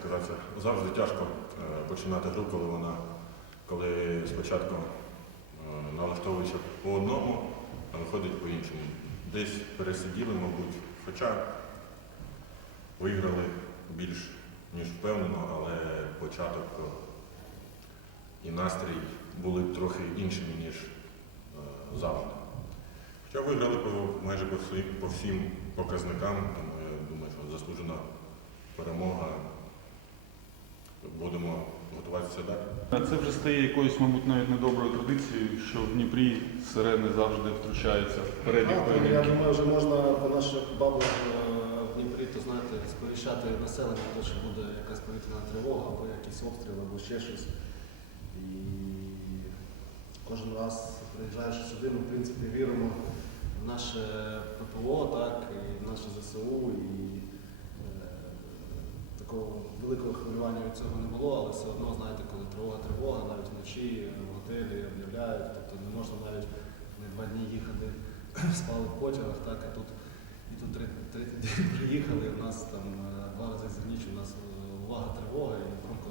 сказати, завжди тяжко е, починати гру, коли вона, коли спочатку е, налаштовується по одному, а виходить по іншому. Десь пересиділи, мабуть, хоча виграли більш ніж впевнено, але початок е, і настрій були трохи іншими, ніж завжди. Хоча виграли майже по всім показникам, тому я думаю, що заслужена перемога. Будемо готуватися далі. Це вже стає якоюсь, мабуть, навіть недоброю традицією, що в Дніпрі сирени завжди втручаються в перелік Ну, Я думаю, вже можна по наших баблах е, в Дніпрі, то знаєте, сповіщати населення, то що буде якась повітряна тривога, або якийсь обстріл, або ще щось. І кожен раз приїжджаючи сюди, ми в принципі віримо в наше ППО, так, і в наше ЗСУ. І такого великого хвилювання від цього не було, але все одно, знаєте, коли тривога, тривога, навіть вночі в готелі об'являють, тобто не можна навіть не два дні їхати спали в потягах, так, а тут і тут третій, третій день приїхали, і в нас там е, два рази за ніч у нас е, увага тривога, і громко,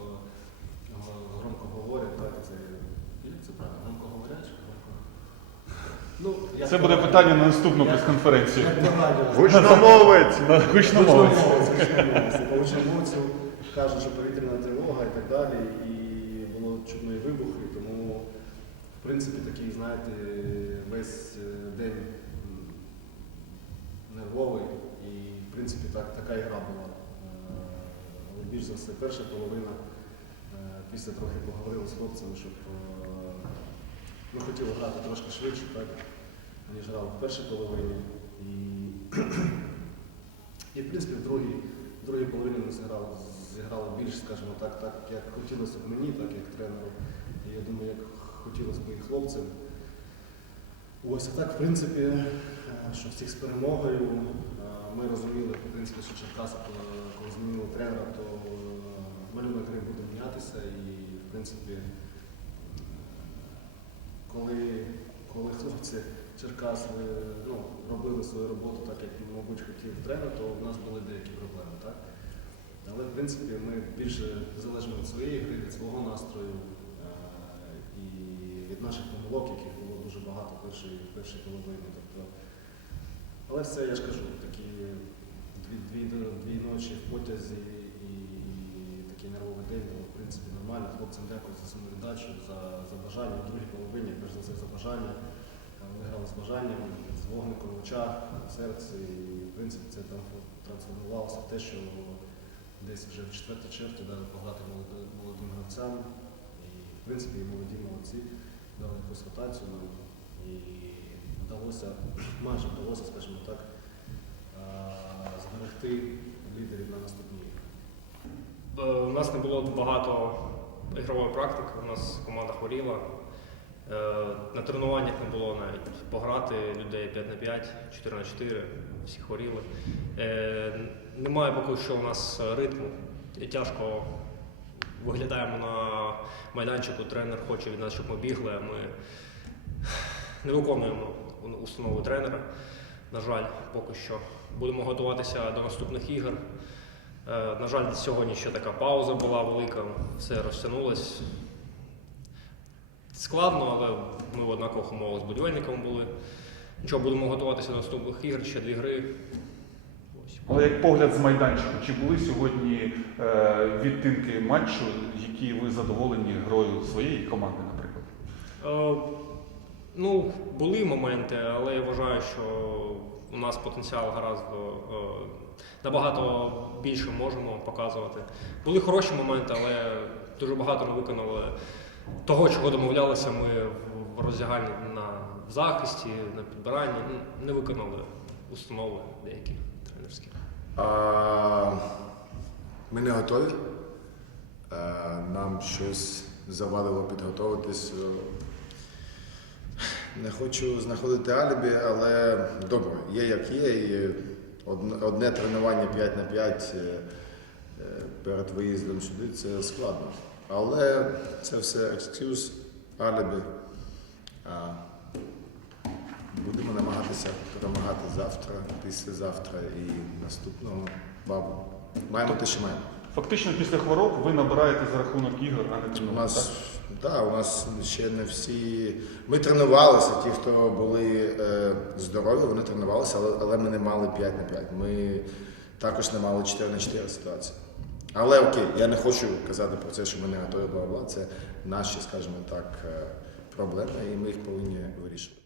го- громко говорять, так, це, як це правильно, громко говорять, чи громко? Ну, як Це буде питання на наступну прес-конференцію. Гучномовець! Гучномовець. По Гучномовцю кажуть, що повітряна тривога і так далі, і було чутно і вибухи, тому в принципі такий, знаєте, весь е, день нервовий і в принципі так, така і гра була. Е, Але більш за все, перша половина, е, після трохи поговорили з хлопцями, щоб ми хотіли грати трошки швидше, так, ніж грали в першій половині. І, і в принципі в другій, в другій половині ми зіграли, зіграли більш, скажімо так, так, як хотілося б мені, так як тренеру. І я думаю, як хотілося б і хлопцям. Ось а так, в принципі, е, що всіх з перемогою. Е, Ми розуміли, в принципі, що Черкас, е, коли змінили тренера, то малюнок гри буде мінятися і, в принципі, коли, коли хлопці Черкас е, ну, робили свою роботу так, як, мабуть, хотів тренер, то в нас були деякі проблеми. Так? Але, в принципі, ми більше залежимо від своєї гри, від свого настрою е, і від наших помилок, яких було дуже багато в першій половині. Тобто, але все, я ж кажу, такі дві, дві, дві ночі в потязі такий нервовий день було, в принципі, нормально. Хлопцям дякую за самовіддачу, за, за бажання в другій половині, перш за все, за бажання. Е, Ми грали з бажанням, з вогником в очах, в серці. І, в принципі, це там трансформувалося в те, що десь вже в четвертій черті дали пограти молодим гравцям. І, в принципі, і молоді молодці дали якусь ротацію нам. І вдалося, майже вдалося, скажімо так, е, зберегти лідерів на наступні ігри. Е, У нас не було багато ігрової практики, у нас команда хворіла. Е, На тренуваннях не було навіть пограти людей 5 на 5, 4 на 4, всі хворіли. Е, Немає поки що у нас ритму. Тяжко виглядаємо на майданчику, тренер хоче від нас, щоб ми бігли, а ми не виконуємо установу тренера. На жаль, поки що. Будемо готуватися до наступних ігор. Е, На жаль, сьогодні ще така пауза була велика, все розтягнулось. Складно, але ми в однакових умовах з будівельниками були. Нічого, будемо готуватися до наступних ігор, ще дві гри. Але як погляд з майданчику, чи були сьогодні е, відтинки матчу, які ви задоволені грою своєї команди, наприклад? Е, ну, були моменти, але я вважаю, що у нас потенціал гаразд е, набагато більше можемо показувати. Були хороші моменти, але дуже багато не виконали того, чого домовлялися ми в роздягальні на в захисті, на підбиранні. Не виконали установи деякі тренерські. А, ми не готові. Е, Нам щось завадило підготуватись. Не хочу знаходити алібі, але добре, є як є. І одне, тренування 5 на 5 е, е, перед виїздом сюди це складно. Але це все екскюз, алібі. Будемо намагатися перемагати завтра, післязавтра і наступного бабу. Маємо те, що маємо. Фактично після хвороб ви набираєте за рахунок ігор, а не тренувань. Да, у нас ще не всі. Ми тренувалися, ті, хто були е, здорові, вони тренувалися, але, але ми не мали 5 на 5. Ми також не мали 4 на 4 ситуації. Але окей, я не хочу казати про це, що ми не готові, бла бла. Це наші, скажімо так, е, проблеми, і ми їх повинні вирішити.